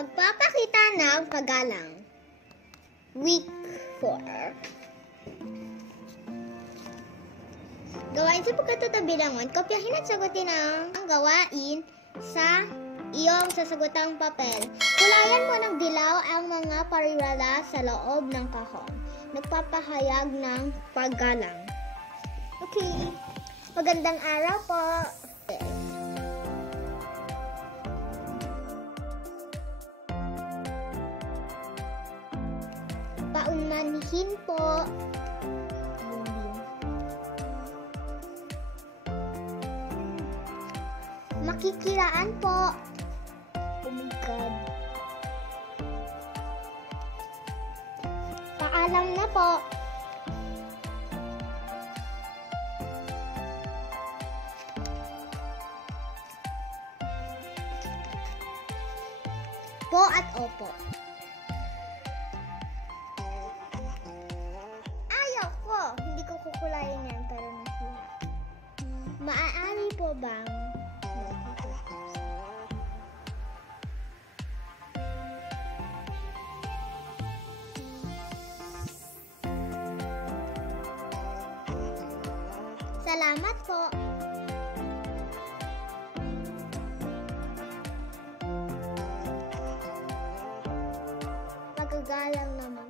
Pagpapakita ng paggalang. Week 4. Gawain sa pagkatutabilangon, kopyahin at sagutin ang gawain sa iyong sasagutang papel. Kulayan mo ng dilaw ang mga parirala sa loob ng kahon. Nagpapahayag ng paggalang. Okay. Magandang araw po. Paunmanhin po. Makikiraan po. Oh my God. Paalam na po. Po at opo. Ayaw ko. Hindi ko kukulayin yan pero nasira. Maaari po bang salamat po. Pagkagalang naman.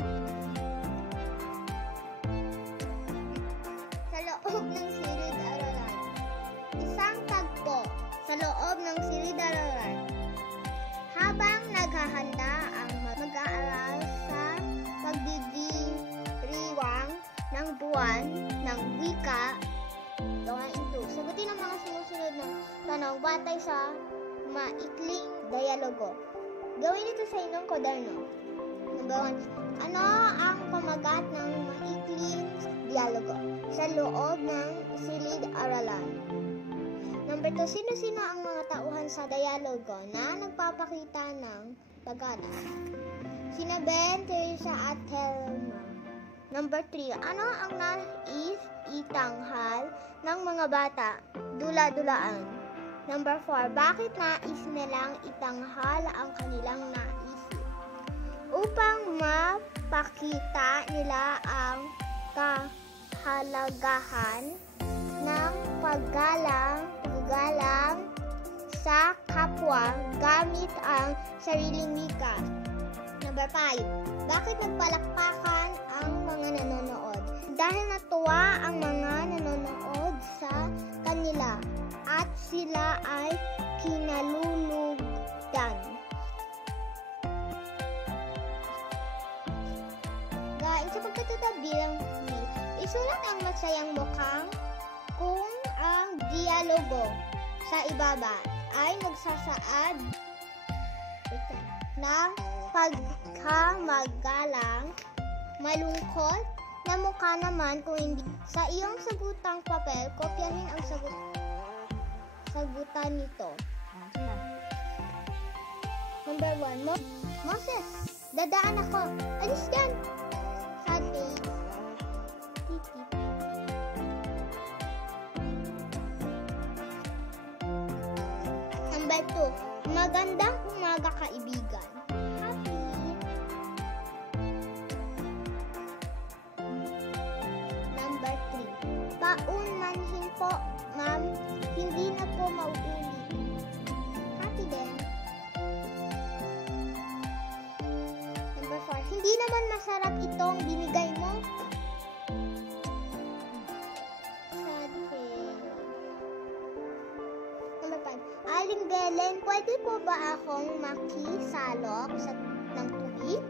Sa loob ng silid-aralan. Isang tagpo sa loob ng silid-aralan. Habang naghahanda ang mag-aaral sa pagdidiriwang ng buwan ng wika. Gawain 2. Sagutin ang mga sumusunod na tanong batay sa maikling dialogo. Gawin ito sa inyong kwaderno. Number 1. Ano ang pamagat ng maikling dialogo sa loob ng silid-aralan? Number 2. Sino-sino ang mga tauhan sa dialogo na nagpapakita ng paggalang? Sina Ben, Teresa at Thelma. Number 3. Ano ang nais-itanghal ng mga bata? Dula-dulaan. Number 4. Bakit nais nilang itanghal ang kanilang naisip? Upang mapakita nila ang kahalagahan ng paggalang sa kapwa gamit ang sariling wika. Number 5. Bakit nagpalakpakan ang mga nanonood? Dahil natuwa ang mga nanonood sa kanila at sila ay kinalulugdan. Gain sa pagkatutabilang isulat ang masayang mukhang kung ang dialogo sa ibaba ay nagsasaad ng pagkamagalang, malungkot na mukha naman kung hindi. Sa iyong sagutang papel, kopyahin ang sagutan nito. Number 1. Moses, dadaan ako. Alis dyan. Sad face. Number 2. Magandang umaga, kaibigan. Paunmanhin po, ma'am. Hindi na po mauulit. Happy din. Number 4. Hindi naman masarap itong binigay mo. Sad face. Number 5. Aling Belen, pwede po ba akong makisalok ng tubig?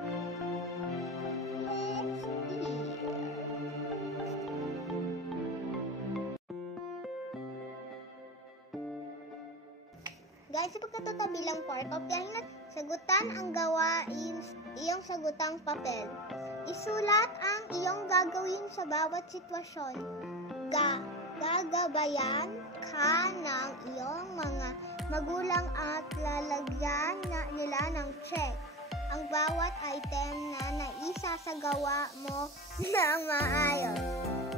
Guys, sa pagkatutabilang 4, kopyahin at sagutan ang gawain iyong sagutang papel. Isulat ang iyong gagawin sa bawat sitwasyon. Gagabayan ka ng iyong mga magulang at lalagyan nila ng check ang bawat item na naisasagawa mo na maayos.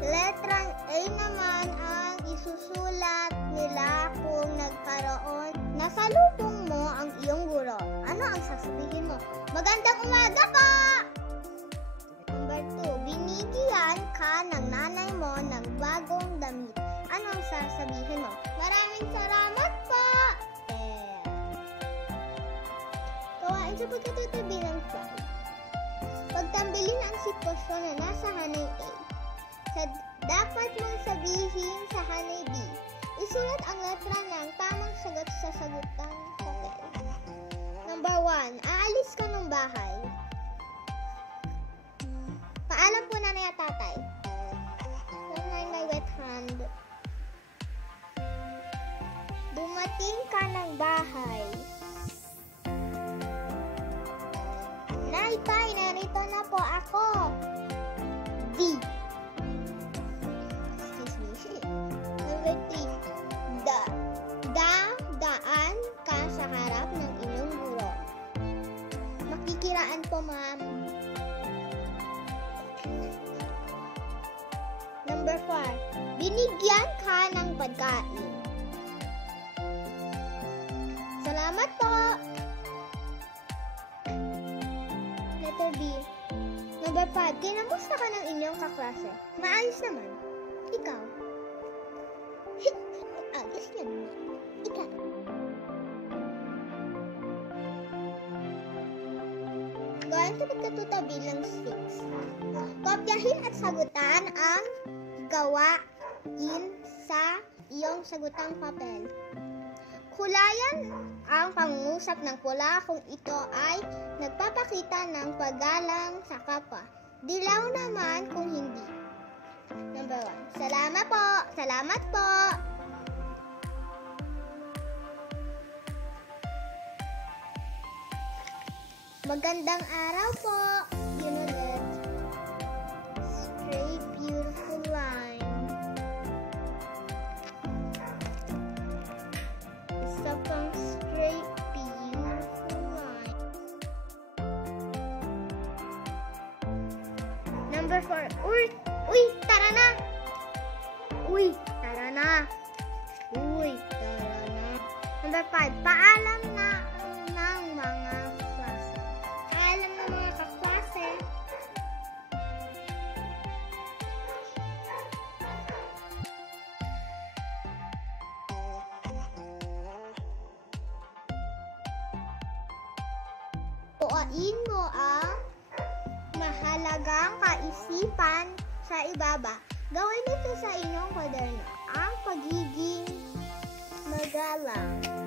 Letrang A naman ang isusulat nila kung nagkaroon. Nasalubong mo ang iyong guro. Ano ang sasabihin mo? Magandang umaga po! Number 2, binigyan ka ng nanay mo ng bagong damit. Anong sasabihin mo? Maraming salamat po! Gawain sa pagkatuto bilang 5. Pagtambilin ang sitwasyon na nasa hanay A. Dapat mong sabihin sa hanay B. Isulat ang letra ng tamang sagot sa sagutang papel. Number 1, aalis ka ng bahay. Paalam po nanay at tatay. Nanay may wet hand. Dumating ka ng bahay. Nay, tay, narito na po ako. D. Excuse me. Number 3. Daan ka sa harap ng inyong guro. Makikiraan po, ma'am. Number 4. Binigyan ka ng pagkain. Salamat po. Letter B. Number 5. Kinamusta ka ng inyong kaklase? Maayos naman. Ikaw? Ayos naman. Ikaw? Gawin sa pagkatuto bilang 6. Kopyahin at sagutan ang gawain sa iyong sagutang papel. Kulayan ang pangungusap ng pula kung ito ay nagpapakita ng paggalang sa kapwa. Dilaw naman kung hindi. Number 1. Salamat po! Salamat po! Magandang araw po! Unulit. Straight, beautiful line. Isa pang straight, beautiful line. Number 4. Uy, tara na! Uy, tara na! Uy, tara na! Number 5. Paalam na ng mga kaklase. Paalam ng mga kaklase. Tuuin mo ang mahalagang kaisipan sa ibaba. Gawin ito sa inyong kwaderno. Ang pagiging magalang.